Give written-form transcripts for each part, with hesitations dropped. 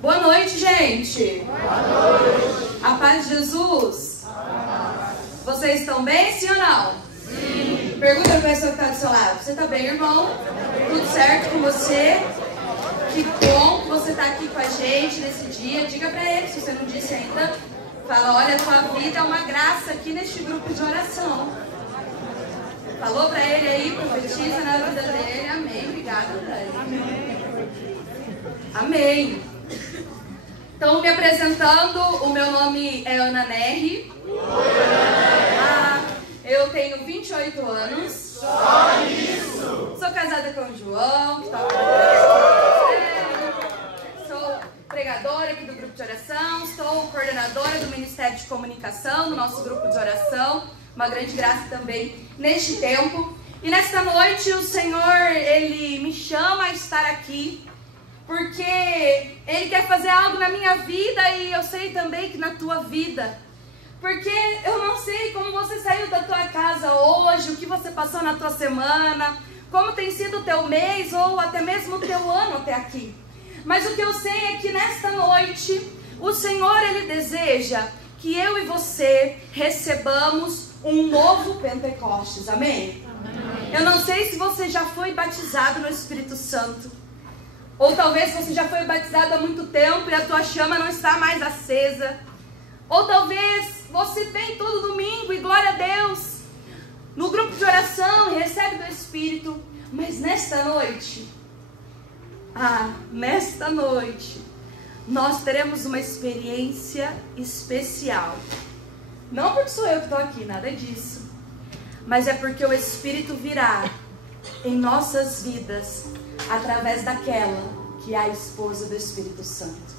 Boa noite, gente. Boa noite. A paz de Jesus. Vocês estão bem, sim ou não? Sim. Pergunta para a pessoa que está do seu lado. Você está bem, irmão? Tudo certo com você? Que bom que você está aqui com a gente nesse dia. Diga para ele, se você não disse ainda. Fala, olha, a tua vida é uma graça aqui neste grupo de oração. Falou para ele aí, profetiza na vida dele. Amém. Obrigada, Dani. Amém. Então, me apresentando, o meu nome é Ana Nery. Eu tenho 28 anos. Só isso! Sou casada com o João, que está Sou pregadora aqui do grupo de oração. Sou coordenadora do Ministério de Comunicação do nosso grupo de oração. Uma grande graça também neste tempo. E nesta noite o Senhor, Ele me chama a estar aqui porque Ele quer fazer algo na minha vida e eu sei também que na tua vida. Porque eu não sei como você saiu da tua casa hoje, o que você passou na tua semana, como tem sido o teu mês ou até mesmo o teu ano até aqui. Mas o que eu sei é que nesta noite o Senhor, Ele deseja que eu e você recebamos um novo Pentecostes, amém? Amém? Eu não sei se você já foi batizado no Espírito Santo. Ou talvez você já foi batizado há muito tempo e a tua chama não está mais acesa. Ou talvez você vem todo domingo e glória a Deus no grupo de oração e recebe do Espírito. Mas nesta noite, nós teremos uma experiência especial. Não porque sou eu que estou aqui, nada disso. Mas é porque o Espírito virá em nossas vidas através daquela que é a esposa do Espírito Santo.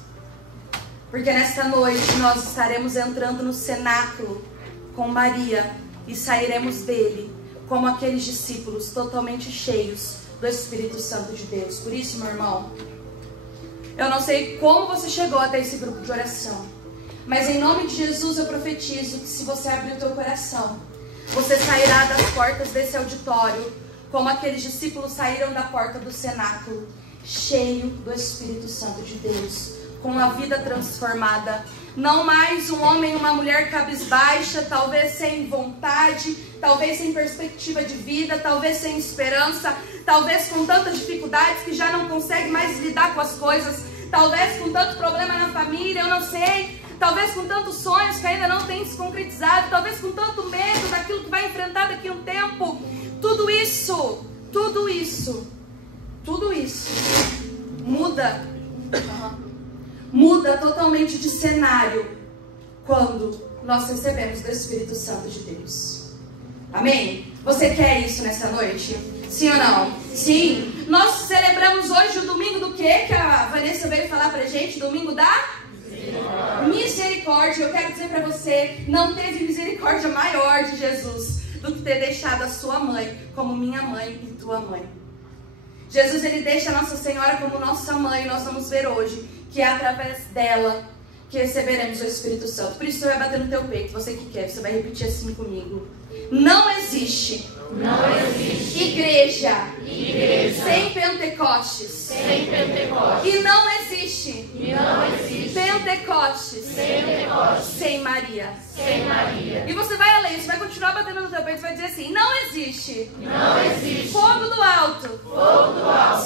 Porque nesta noite nós estaremos entrando no cenáculo com Maria e sairemos dele como aqueles discípulos totalmente cheios do Espírito Santo de Deus. Por isso, meu irmão, eu não sei como você chegou até esse grupo de oração, mas em nome de Jesus eu profetizo que se você abrir o teu coração, você sairá das portas desse auditório como aqueles discípulos saíram da porta do cenáculo, cheio do Espírito Santo de Deus, com a vida transformada. Não mais um homem e uma mulher cabisbaixa, talvez sem vontade, talvez sem perspectiva de vida, talvez sem esperança, talvez com tantas dificuldades que já não consegue mais lidar com as coisas, talvez com tanto problema na família, eu não sei, talvez com tantos sonhos que ainda não têm se concretizado, talvez com tanto medo daquilo que vai enfrentar daqui a um tempo. Tudo isso muda totalmente de cenário quando nós recebemos do Espírito Santo de Deus. Amém? Você quer isso nessa noite? Sim ou não? Sim. Nós celebramos hoje o domingo do quê? Que a Vanessa veio falar pra gente, domingo da misericórdia. Eu quero dizer pra você, não teve misericórdia maior de Jesus do que ter deixado a sua mãe como minha mãe e tua mãe. Jesus, Ele deixa a Nossa Senhora como nossa mãe. Nós vamos ver hoje que é através dela que receberemos o Espírito Santo. Por isso você vai bater no teu peito, você que quer, você vai repetir assim comigo. Não existe igreja sem Pentecostes. E não existe Pentecostes sem Maria. E você vai além, você vai continuar batendo no teu peito e vai dizer assim: não existe fogo do alto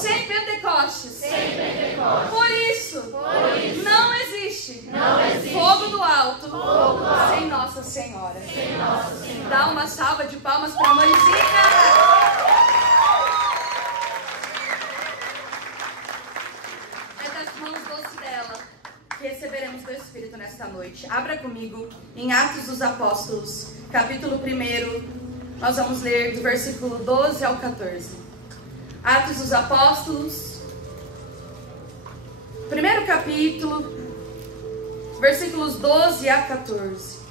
sem Pentecostes. Por isso não existe fogo do alto sem Nossa Senhora. Dá uma salva de palmas para a mãezinha. É das mãos doces dela que receberemos do Espírito nesta noite. Abra comigo em Atos dos Apóstolos, capítulo 1. Nós vamos ler do versículo 12 ao 14. Atos dos Apóstolos, primeiro capítulo, versículos 12 a 14.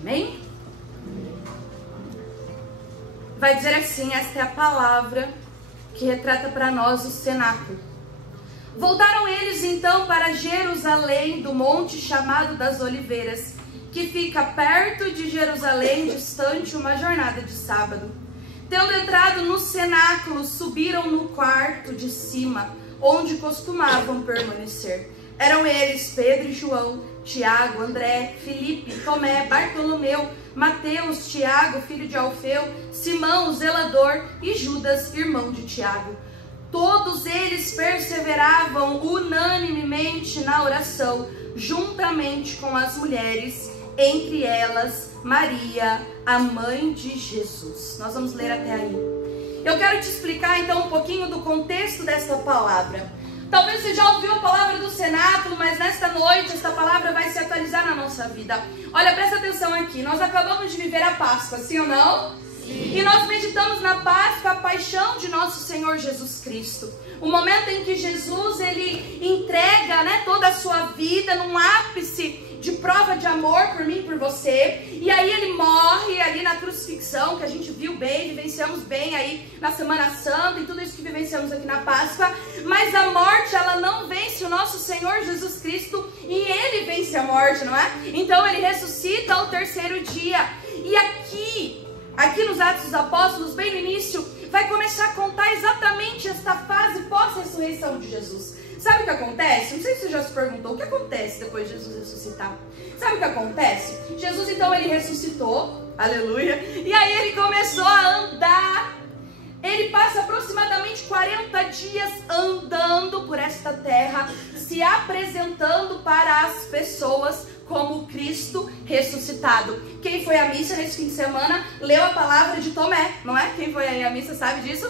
Amém? Vai dizer assim, esta é a palavra que retrata para nós o cenáculo. Voltaram eles então para Jerusalém, do monte chamado das Oliveiras, que fica perto de Jerusalém, distante uma jornada de sábado. Tendo entrado no cenáculo, subiram no quarto de cima, onde costumavam permanecer. Eram eles Pedro e João, Tiago, André, Filipe, Tomé, Bartolomeu, Mateus, Tiago, filho de Alfeu, Simão, o zelador, e Judas, irmão de Tiago. Todos eles perseveravam unanimemente na oração, juntamente com as mulheres, entre elas Maria, a mãe de Jesus. Nós vamos ler até aí. Eu quero te explicar então um pouquinho do contexto desta palavra. Talvez você já ouviu a palavra do cenáculo, mas nesta noite esta palavra vai se atualizar na nossa vida. Olha, presta atenção aqui. Nós acabamos de viver a Páscoa, sim ou não? Sim. E nós meditamos na Páscoa a paixão de nosso Senhor Jesus Cristo. O momento em que Jesus, ele entrega, né, toda a sua vida num ápice de prova de amor por mim e por você. E aí ele morre ali na crucifixão, que a gente viu bem, vivenciamos bem aí na Semana Santa e tudo isso que vivenciamos aqui na Páscoa. Mas a morte, ela não vence o nosso Senhor Jesus Cristo, e ele vence a morte, não é? Então ele ressuscita ao terceiro dia. E aqui nos Atos dos Apóstolos, bem no início, vai começar a contar exatamente esta fase pós-ressurreição de Jesus. Sabe o que acontece? Não sei se você já se perguntou o que acontece depois de Jesus ressuscitar. Sabe o que acontece? Jesus então ele ressuscitou, aleluia, e aí ele começou a andar. Ele passa aproximadamente 40 dias andando por esta terra, se apresentando para as pessoas como Cristo ressuscitado. Quem foi à missa nesse fim de semana leu a palavra de Tomé, não é? Quem foi aí à missa sabe disso?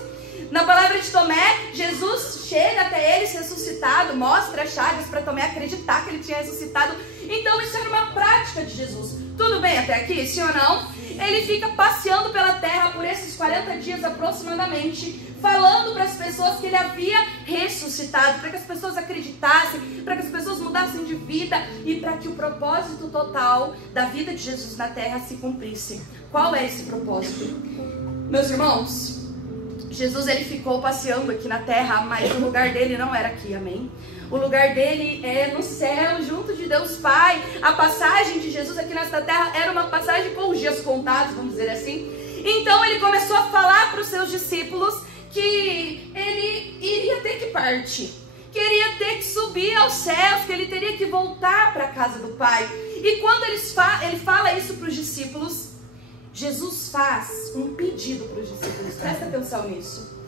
Na palavra de Tomé, Jesus chega até eles ressuscitado, mostra as chagas para Tomé acreditar que ele tinha ressuscitado. Então isso era uma prática de Jesus. Tudo bem até aqui, sim ou não? Ele fica passeando pela terra por esses 40 dias aproximadamente, falando para as pessoas que ele havia ressuscitado, para que as pessoas acreditassem, para que as pessoas mudassem de vida e para que o propósito total da vida de Jesus na terra se cumprisse. Qual é esse propósito? Meus irmãos, Jesus ele ficou passeando aqui na terra, mas o lugar dele não era aqui, amém? O lugar dele é no céu, junto de Deus Pai. A passagem de Jesus aqui nesta terra era uma passagem com os dias contados, vamos dizer assim. Então ele começou a falar para os seus discípulos que ele iria ter que partir, que ele ia ter que subir aos céus, que ele teria que voltar para a casa do Pai. E quando ele fala isso para os discípulos, Jesus faz um pedido para os discípulos. Presta atenção nisso.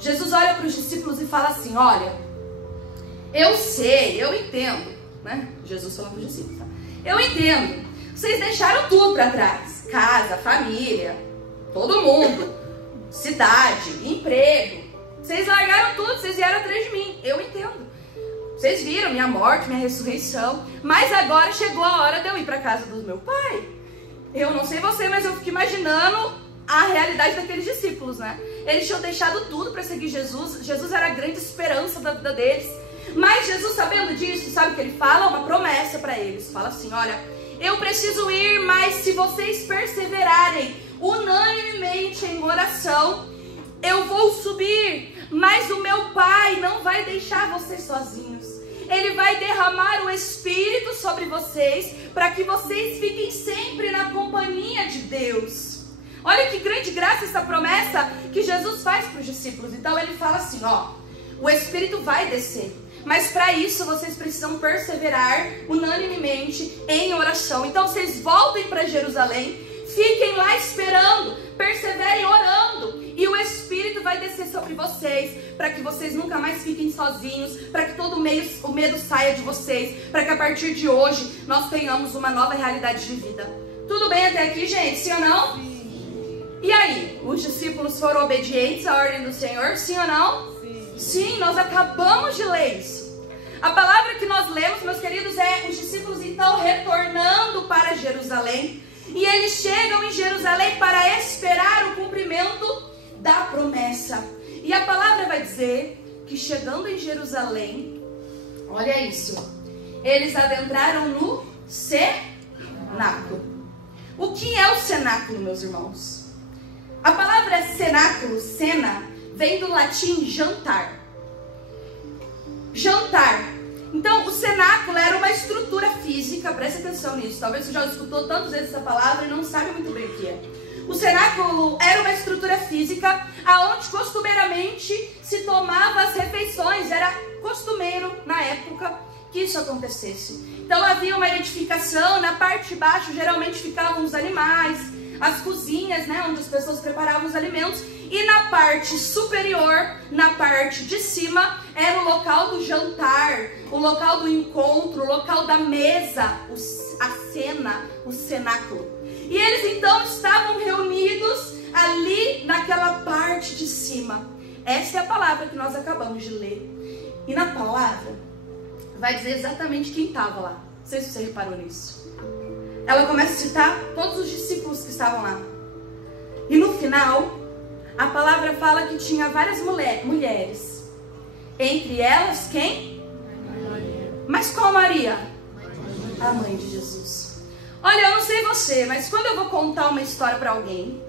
Jesus olha para os discípulos e fala assim: olha, eu sei, eu entendo, né? Jesus falando para os discípulos, tá? Eu entendo, vocês deixaram tudo para trás, casa, família, todo mundo, cidade, emprego, vocês largaram tudo, vocês vieram atrás de mim, eu entendo. Vocês viram minha morte, minha ressurreição, mas agora chegou a hora de eu ir para a casa do meu Pai. Eu não sei você, mas eu fico imaginando a realidade daqueles discípulos, né? Eles tinham deixado tudo para seguir Jesus. Jesus era a grande esperança da vida deles. Mas Jesus, sabendo disso, sabe o que ele fala? Uma promessa para eles. Fala assim: olha, eu preciso ir, mas se vocês perseverarem unanimemente em oração, eu vou subir, mas o meu Pai não vai deixar vocês sozinhos. Ele vai derramar o Espírito sobre vocês, para que vocês fiquem sempre na companhia de Deus. Olha que grande graça essa promessa que Jesus faz para os discípulos. Então ele fala assim: ó, o Espírito vai descer, mas para isso vocês precisam perseverar unanimemente em oração. Então vocês voltem para Jerusalém, fiquem lá esperando, perseverem orando, e o Espírito vai descer sobre vocês, para que vocês nunca mais fiquem sozinhos, para que todo o medo saia de vocês, para que a partir de hoje nós tenhamos uma nova realidade de vida. Tudo bem até aqui, gente? Sim ou não? Sim. E aí, os discípulos foram obedientes à ordem do Senhor? Sim ou não? Sim. Sim, nós acabamos de ler isso. A palavra que nós lemos, meus queridos, é os discípulos então retornando para Jerusalém. E eles chegam em Jerusalém para esperar o cumprimento da promessa. E a palavra vai dizer que chegando em Jerusalém, olha isso, eles adentraram no cenáculo. O que é o cenáculo, meus irmãos? A palavra cenáculo, cena, vem do latim jantar. Jantar. Então, o cenáculo era uma estrutura física, preste atenção nisso. Talvez você já escutou tantas vezes essa palavra e não sabe muito bem o que é. O cenáculo era uma estrutura física aonde costumeiramente se tomava as refeições. Era costumeiro na época que isso acontecesse. Então havia uma edificação, na parte de baixo geralmente ficavam os animais, as cozinhas, né, onde as pessoas preparavam os alimentos. E na parte superior, na parte de cima, era o local do jantar, o local do encontro, o local da mesa, a cena, o cenáculo. E eles então estavam reunidos ali naquela parte de cima. Essa é a palavra que nós acabamos de ler. E na palavra vai dizer exatamente quem estava lá. Não sei se você reparou nisso. Ela começa a citar todos os discípulos que estavam lá. E no final, a palavra fala que tinha várias mulheres. Entre elas, quem? Maria. Mas qual Maria? A mãe de Jesus. Olha, eu não sei você, mas quando eu vou contar uma história para alguém,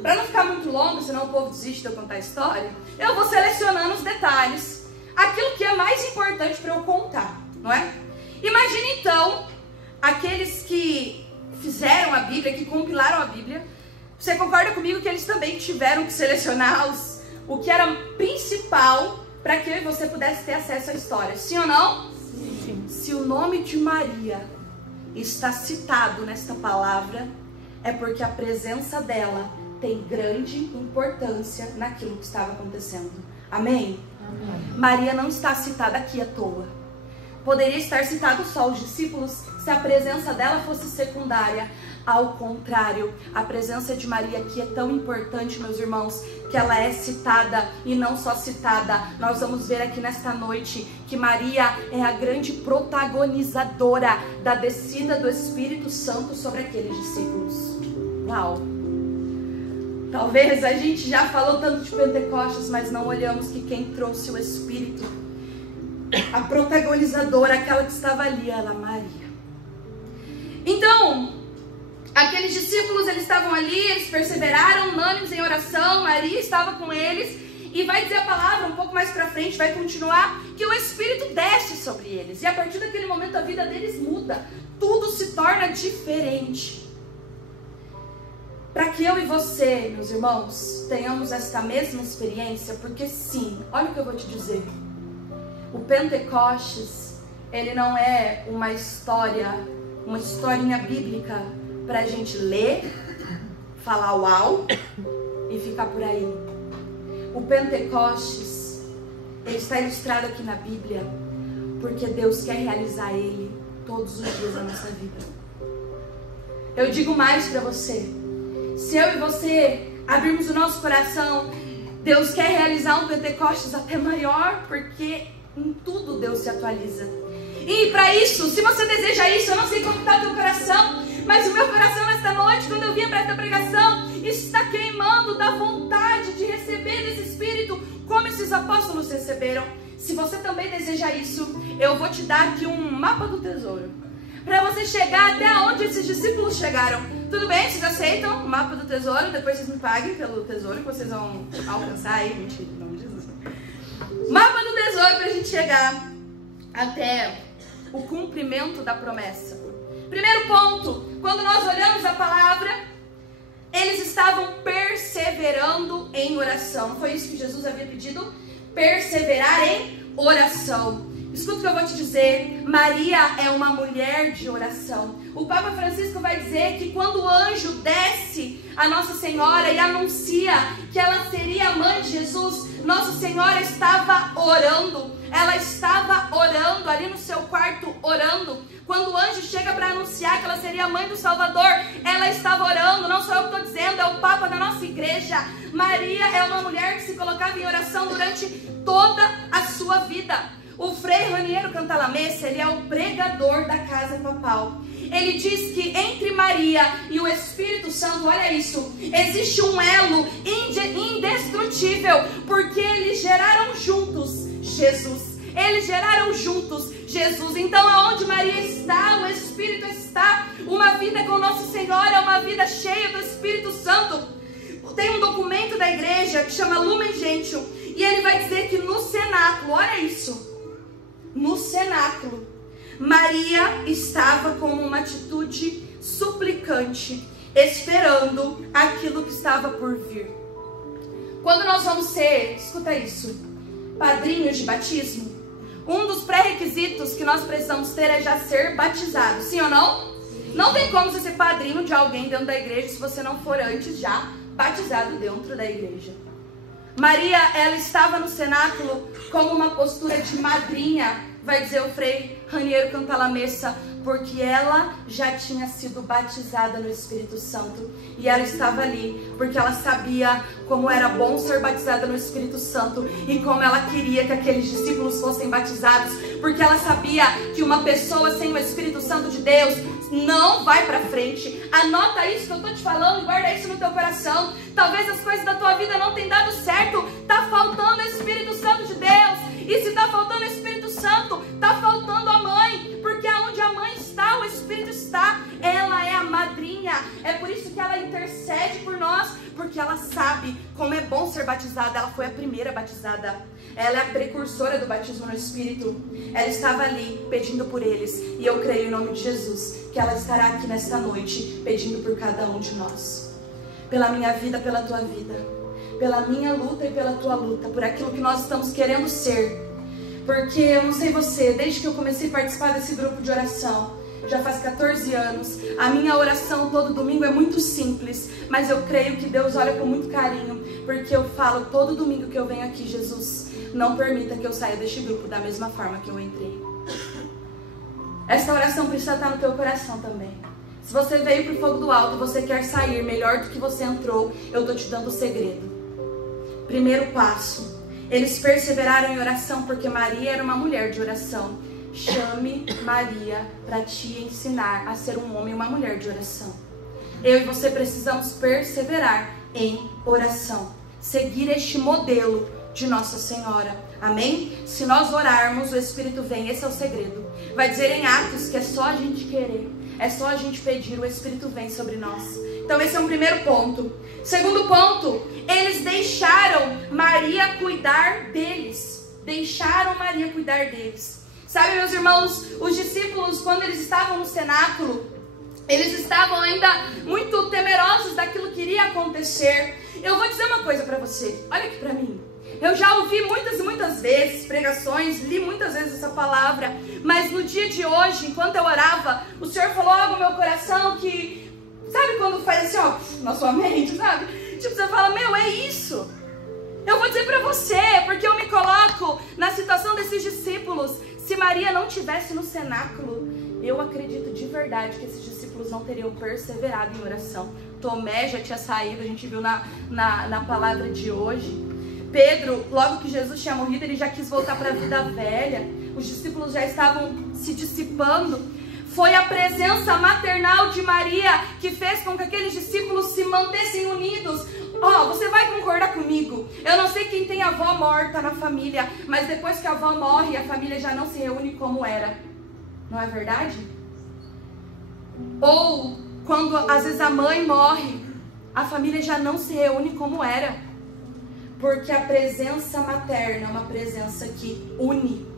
para não ficar muito longo, senão o povo desiste de eu contar a história, eu vou selecionando os detalhes, aquilo que é mais importante para eu contar, não é? Imagine então, aqueles que fizeram a Bíblia, que compilaram a Bíblia. Você concorda comigo que eles também tiveram que selecionar o que era principal para que eu e você pudesse ter acesso à história? Sim ou não? Sim. Se o nome de Maria está citado nesta palavra, é porque a presença dela tem grande importância naquilo que estava acontecendo. Amém? Amém. Maria não está citada aqui à toa. Poderia estar citado só os discípulos se a presença dela fosse secundária. Ao contrário, a presença de Maria aqui é tão importante, meus irmãos, que ela é citada e não só citada. Nós vamos ver aqui nesta noite que Maria é a grande protagonizadora da descida do Espírito Santo sobre aqueles discípulos. Uau! Talvez a gente já falou tanto de Pentecostes, mas não olhamos que quem trouxe o Espírito, a protagonizadora, aquela que estava ali, era Maria. Então, aqueles discípulos, eles estavam ali, eles perseveraram, unânimes em oração, Maria estava com eles, e vai dizer a palavra um pouco mais pra frente, vai continuar, que o Espírito desce sobre eles, e a partir daquele momento a vida deles muda, tudo se torna diferente. Para que eu e você, meus irmãos, tenhamos esta mesma experiência, porque sim, olha o que eu vou te dizer, o Pentecostes, ele não é uma historinha bíblica para a gente ler, falar uau e ficar por aí. O Pentecostes, ele está ilustrado aqui na Bíblia porque Deus quer realizar ele todos os dias da nossa vida. Eu digo mais para você, se eu e você abrirmos o nosso coração, Deus quer realizar um Pentecostes até maior, porque em tudo Deus se atualiza. E para isso, se você deseja isso, eu não sei como está o teu coração, mas o meu coração nesta noite, quando eu vim para esta pregação, está queimando da vontade de receber desse Espírito, como esses apóstolos receberam. Se você também deseja isso, eu vou te dar aqui um mapa do tesouro, para você chegar até onde esses discípulos chegaram. Tudo bem? Vocês aceitam o mapa do tesouro? Depois vocês me paguem pelo tesouro que vocês vão alcançar aí. Mentira, em nome de Jesus. Mapa do tesouro para a gente chegar até o cumprimento da promessa. Primeiro ponto, quando nós olhamos a palavra, eles estavam perseverando em oração. Foi isso que Jesus havia pedido? Perseverar em oração. Escuta o que eu vou te dizer, Maria é uma mulher de oração. O Papa Francisco vai dizer que quando o anjo desce a Nossa Senhora e anuncia que ela seria a mãe de Jesus, Nossa Senhora estava orando. Ela estava orando ali no seu quarto, orando. Quando o anjo chega para anunciar que ela seria a mãe do Salvador, ela estava orando. Não sou eu que estou dizendo, é o Papa da nossa igreja. Maria é uma mulher que se colocava em oração durante toda a sua vida. O Frei Raniero Cantalamessa, ele é o pregador da casa papal. Ele diz que entre Maria e o Espírito Santo, olha isso, existe um elo indestrutível, porque eles geraram juntos Jesus. Eles geraram juntos Jesus. Então aonde Maria está, o Espírito está. Uma vida com Nossa Senhora é uma vida cheia do Espírito Santo. Tem um documento da igreja que chama Lumen Gentium, e ele vai dizer que no cenáculo, olha isso, no cenáculo, Maria estava com uma atitude suplicante, esperando aquilo que estava por vir. Quando nós vamos ser, escuta isso, padrinhos de batismo, um dos pré-requisitos que nós precisamos ter é já ser batizado, sim ou não? Não tem como você ser padrinho de alguém dentro da igreja se você não for antes já batizado dentro da igreja. Maria, ela estava no cenáculo como uma postura de madrinha, vai dizer o Frei Raniero Cantalamessa, porque ela já tinha sido batizada no Espírito Santo. E ela estava ali porque ela sabia como era bom ser batizada no Espírito Santo e como ela queria que aqueles discípulos fossem batizados, porque ela sabia que uma pessoa sem o Espírito Santo de Deus não vai pra frente. Anota isso que eu tô te falando, guarda isso no teu coração. Talvez as coisas da tua vida não tenham dado certo, tá faltando o Espírito Santo de Deus. E se tá faltando o Espírito Santo, tá faltando a mãe, porque aonde a mãe está, o Espírito está. Ela é a madrinha, é por isso que ela intercede por nós, porque ela sabe como é bom ser batizada. Ela foi a primeira batizada, ela é a precursora do batismo no Espírito. Ela estava ali pedindo por eles, e eu creio em nome de Jesus que ela estará aqui nesta noite pedindo por cada um de nós, pela minha vida, pela tua vida, pela minha luta e pela tua luta, por aquilo que nós estamos querendo ser. Porque eu não sei você, desde que eu comecei a participar desse grupo de oração, já faz 14 anos, a minha oração todo domingo é muito simples, mas eu creio que Deus olha com muito carinho, porque eu falo todo domingo que eu venho aqui: Jesus, não permita que eu saia deste grupo da mesma forma que eu entrei. Essa oração precisa estar no teu coração também. Se você veio para o fogo do alto e você quer sair melhor do que você entrou, eu estou te dando o segredo. Primeiro passo: eles perseveraram em oração porque Maria era uma mulher de oração. Chame Maria para te ensinar a ser um homem e uma mulher de oração. Eu e você precisamos perseverar em oração, seguir este modelo de Nossa Senhora. Amém? Se nós orarmos, o Espírito vem. Esse é o segredo. Vai dizer em Atos que é só a gente querer, é só a gente pedir, o Espírito vem sobre nós. Então esse é um primeiro ponto. Segundo ponto, eles deixaram Maria cuidar deles. Deixaram Maria cuidar deles. Sabe, meus irmãos, os discípulos, quando eles estavam no cenáculo, eles estavam ainda muito temerosos daquilo que iria acontecer. Eu vou dizer uma coisa para você, olha aqui para mim. Eu já ouvi muitas e muitas vezes pregações, li muitas vezes essa palavra, mas no dia de hoje, enquanto eu orava, o Senhor falou algo no meu coração que, sabe quando faz assim, ó, na sua mente, sabe? Tipo, você fala, meu, é isso. Eu vou dizer pra você, porque eu me coloco na situação desses discípulos. Se Maria não tivesse no cenáculo, eu acredito de verdade que esses discípulos não teriam perseverado em oração. Tomé já tinha saído, a gente viu na palavra de hoje. Pedro, logo que Jesus tinha morrido, ele já quis voltar para a vida velha. Os discípulos já estavam se dissipando. Foi a presença maternal de Maria que fez com que aqueles discípulos se mantessem unidos. Você vai concordar comigo? Eu não sei quem tem avó morta na família, mas depois que a avó morre, a família já não se reúne como era. Não é verdade? Ou quando às vezes a mãe morre, a família já não se reúne como era. Porque a presença materna é uma presença que une.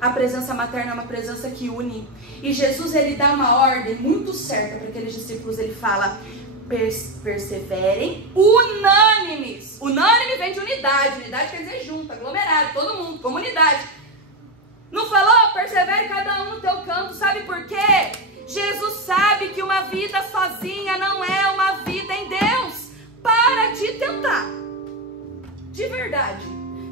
A presença materna é uma presença que une. E Jesus, ele dá uma ordem muito certa para aqueles discípulos. Ele fala, perseverem unânimes. Unânime vem de unidade. Unidade quer dizer junto, aglomerado, todo mundo, comunidade. Não falou? Persevere cada um no teu canto. Sabe por quê? Jesus sabe que uma vida sozinha não é uma vida em Deus. Para de tentar. De verdade.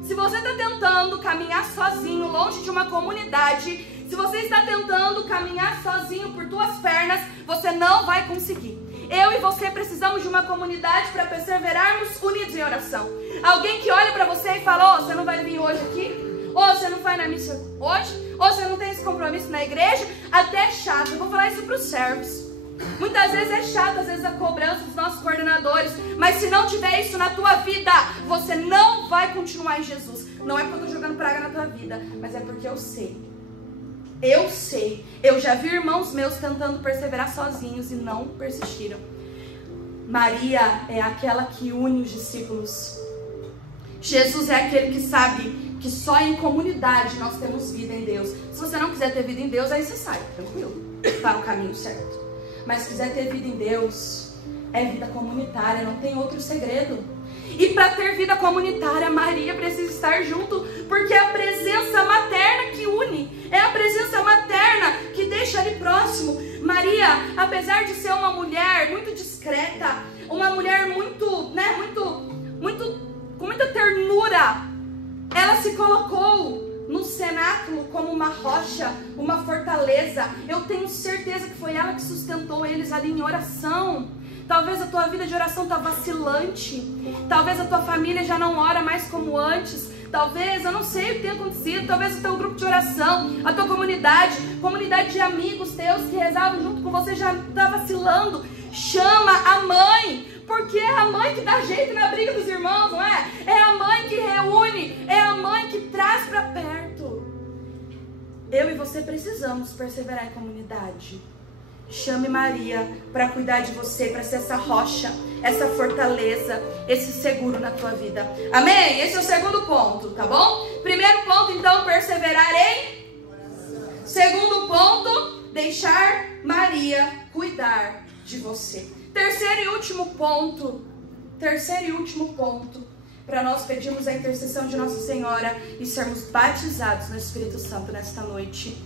Se você está tentando caminhar sozinho, longe de uma comunidade, se você está tentando caminhar sozinho por tuas pernas, você não vai conseguir. Eu e você precisamos de uma comunidade para perseverarmos unidos em oração. Alguém que olha para você e fala, você não vai vir hoje aqui? Ou você não vai na missa hoje? Ou você não tem esse compromisso na igreja? Até é chato. Eu vou falar isso para os servos. Muitas vezes é chato, às vezes a cobrança dos nossos coordenadores, mas se não tiver isso na tua vida, você não vai continuar em Jesus. Não é porque eu estou jogando praga na tua vida, mas é porque eu sei. Eu já vi irmãos meus tentando perseverar sozinhos e não persistiram. Maria é aquela que une os discípulos. Jesus é aquele que sabe que só em comunidade nós temos vida em Deus. Se você não quiser ter vida em Deus, aí você sai, tranquilo, está no caminho certo. Mas se quiser ter vida em Deus, é vida comunitária, não tem outro segredo. E para ter vida comunitária, Maria precisa estar junto, porque é a presença materna que une, é a presença materna que deixa ali próximo. Maria, apesar de ser uma mulher muito discreta, uma mulher com muita ternura, ela se colocou no cenáculo como uma rocha, uma fortaleza. Eu tenho certeza que foi ela que sustentou eles ali em oração. Talvez a tua vida de oração está vacilante. Talvez a tua família já não ora mais como antes. Talvez, eu não sei o que tem acontecido. Talvez o teu grupo de oração, a tua comunidade de amigos teus que rezavam junto com você já está vacilando. Chama a mãe, porque é a mãe que dá jeito na briga dos irmãos, não é? É a mãe que reúne, é a mãe que traz para perto. Eu e você precisamos perseverar em comunidade. Chame Maria para cuidar de você, para ser essa rocha, essa fortaleza, esse seguro na tua vida. Amém? Esse é o segundo ponto, tá bom? Primeiro ponto, então, perseverar em oração. Segundo ponto, deixar Maria cuidar de você. Terceiro e último ponto, para nós pedirmos a intercessão de Nossa Senhora e sermos batizados no Espírito Santo nesta noite.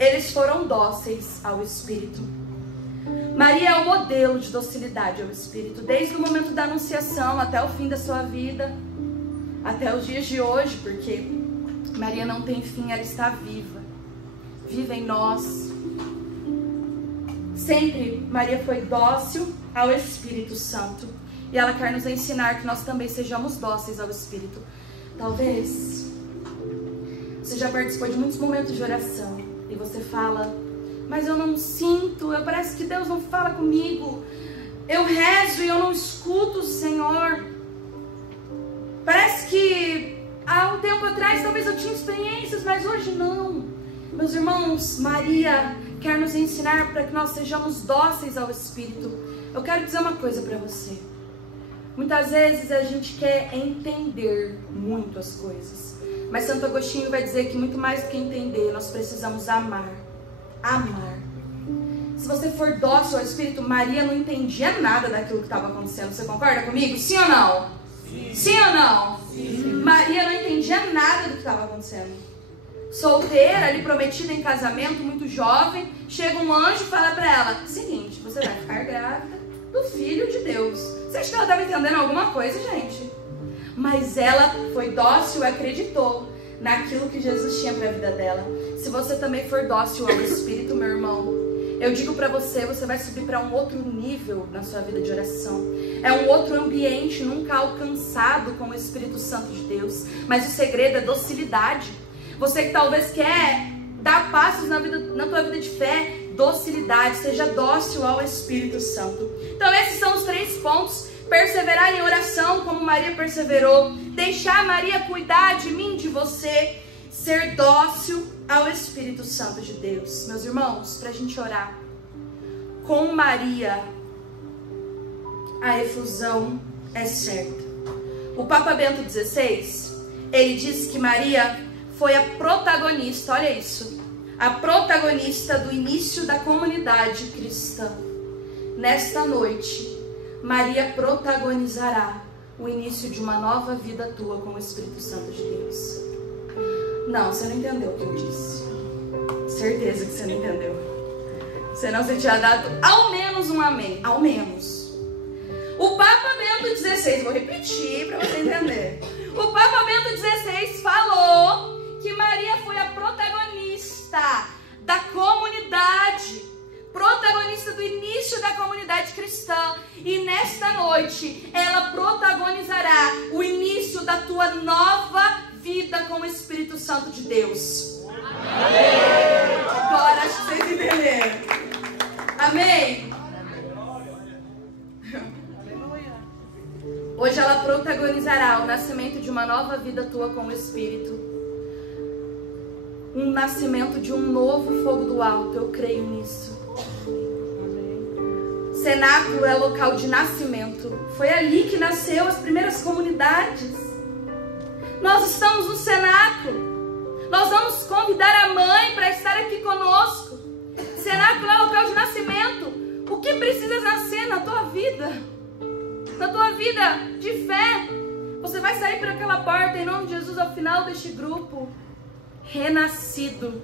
Eles foram dóceis ao Espírito. Maria é o modelo de docilidade ao Espírito, desde o momento da anunciação até o fim da sua vida, até os dias de hoje, porque Maria não tem fim, ela está viva, viva em nós. Sempre Maria foi dócil ao Espírito Santo, e ela quer nos ensinar que nós também sejamos dóceis ao Espírito. Talvez você já participou de muitos momentos de oração e você fala: mas eu não sinto, parece que Deus não fala comigo. Eu rezo e eu não escuto o Senhor. Parece que há um tempo atrás talvez eu tinha experiências, mas hoje não. Meus irmãos, Maria quer nos ensinar para que nós sejamos dóceis ao Espírito. Eu quero dizer uma coisa para você. Muitas vezes a gente quer entender muito as coisas, mas Santo Agostinho vai dizer que muito mais do que entender, nós precisamos amar. Amar. Se você for dócil ao Espírito, Maria não entendia nada daquilo que estava acontecendo. Você concorda comigo? Sim ou não? Sim. Sim ou não? Sim. Maria não entendia nada do que estava acontecendo. Solteira, ali prometida em casamento, muito jovem, chega um anjo e fala para ela: seguinte, você vai ficar grávida do Filho de Deus. Você acha que ela estava entendendo alguma coisa, gente? Mas ela foi dócil e acreditou naquilo que Jesus tinha para a vida dela. Se você também for dócil ao Espírito, meu irmão, eu digo para você, você vai subir para um outro nível na sua vida de oração. É um outro ambiente nunca alcançado com o Espírito Santo de Deus. Mas o segredo é docilidade. Você que talvez quer dar passos na tua vida de fé, docilidade, seja dócil ao Espírito Santo. Então esses são os 3 pontos. Perseverar em oração como Maria perseverou, deixar Maria cuidar de mim, de você, ser dócil ao Espírito Santo de Deus. Meus irmãos, para a gente orar, com Maria a efusão é certa. O Papa Bento XVI, ele diz que Maria foi a protagonista, olha isso, a protagonista do início da comunidade cristã. Nesta noite, Maria protagonizará o início de uma nova vida tua com o Espírito Santo de Deus. Não, você não entendeu o que eu disse. Certeza que você não entendeu. Senão você tinha dado ao menos um amém. Ao menos. O Papa Bento XVI, vou repetir para você entender. O Papa Bento XVI falou que Maria foi a protagonista da comunidade, protagonista do início da comunidade cristã, e nesta noite ela protagonizará o início da tua nova vida com o Espírito Santo de Deus. Amém. Agora acho que vocês entenderam. Amém? Hoje ela protagonizará o nascimento de uma nova vida tua com o Espírito. Um nascimento de um novo fogo do alto, eu creio nisso. Cenáculo é local de nascimento. Foi ali que nasceu as primeiras comunidades. Nós estamos no cenáculo. Nós vamos convidar a mãe para estar aqui conosco. Cenáculo é local de nascimento. O que precisa nascer na tua vida? Na tua vida de fé. Você vai sair por aquela porta em nome de Jesus ao final deste grupo, renascido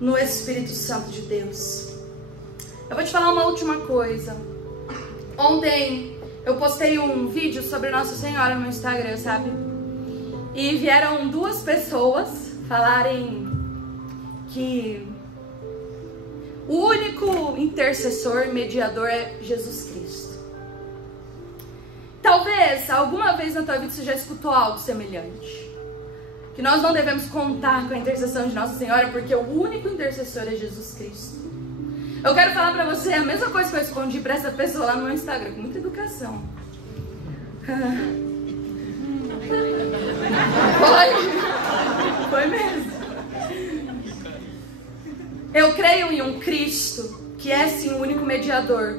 no Espírito Santo de Deus. Eu vou te falar uma última coisa. Ontem eu postei um vídeo sobre Nossa Senhora no Instagram, sabe? E vieram 2 pessoas falarem que o único intercessor, mediador é Jesus Cristo. Talvez alguma vez na tua vida você já escutou algo semelhante. Que nós não devemos contar com a intercessão de Nossa Senhora porque o único intercessor é Jesus Cristo. Eu quero falar pra você a mesma coisa que eu respondi pra essa pessoa lá no meu Instagram, com muita educação. Foi mesmo. Eu creio em um Cristo que é sim o único mediador,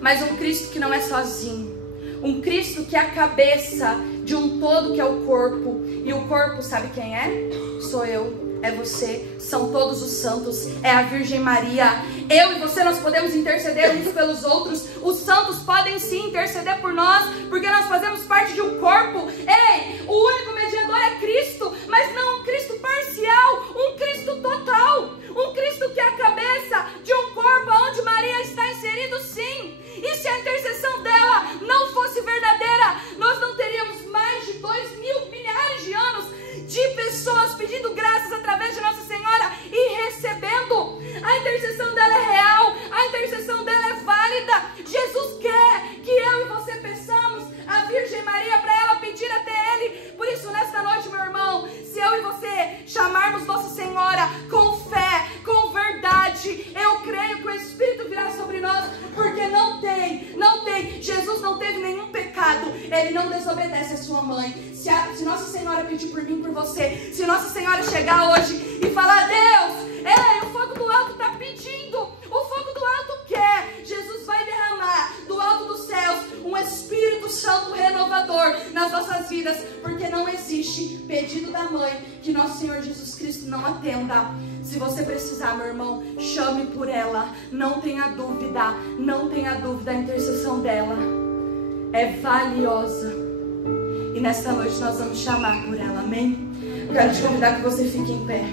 mas um Cristo que não é sozinho. Um Cristo que é a cabeça de um todo que é o corpo. E o corpo, sabe quem é? Sou eu, é você, são todos os santos, é a Virgem Maria. Eu e você, nós podemos interceder uns pelos outros. Os santos podem sim interceder por nós, porque nós fazemos parte de um corpo. Ei, o único mediador é Cristo, mas não um Cristo parcial, um Cristo total. Um Cristo que é a cabeça de um corpo onde Maria está inserido, sim. E se a intercessão dela não fosse verdadeira, nós não teríamos mais de 2.000 milhares de anos de pessoas pedindo graças através de Nossa Senhora e recebendo. A intercessão dela é real, a intercessão dela é válida. Jesus quer que eu e você peçamos a Virgem Maria para ela pedir até Ele. Por isso, nesta noite, meu irmão, se eu e você chamarmos Nossa Senhora com fé, com verdade, eu creio que o Espírito virá sobre nós, porque não tem, Jesus não teve nenhum pecado, Ele não desobedece a sua mãe. Se Nossa Senhora pedir por mim, por você, se Nossa Senhora chegar hoje e falar, Deus, ei, o fogo do alto está pedindo, o fogo do alto quer, Jesus vai derramar do alto dos céus um Espírito Santo renovador nas nossas vidas, porque não existe pedido da mãe que nosso Senhor Jesus Cristo não atenda. Se você precisar, meu irmão, chame por ela, não tenha dúvida, a intercessão dela é valiosa. E nesta noite nós vamos chamar por ela, amém? Eu quero te convidar que você fique em pé.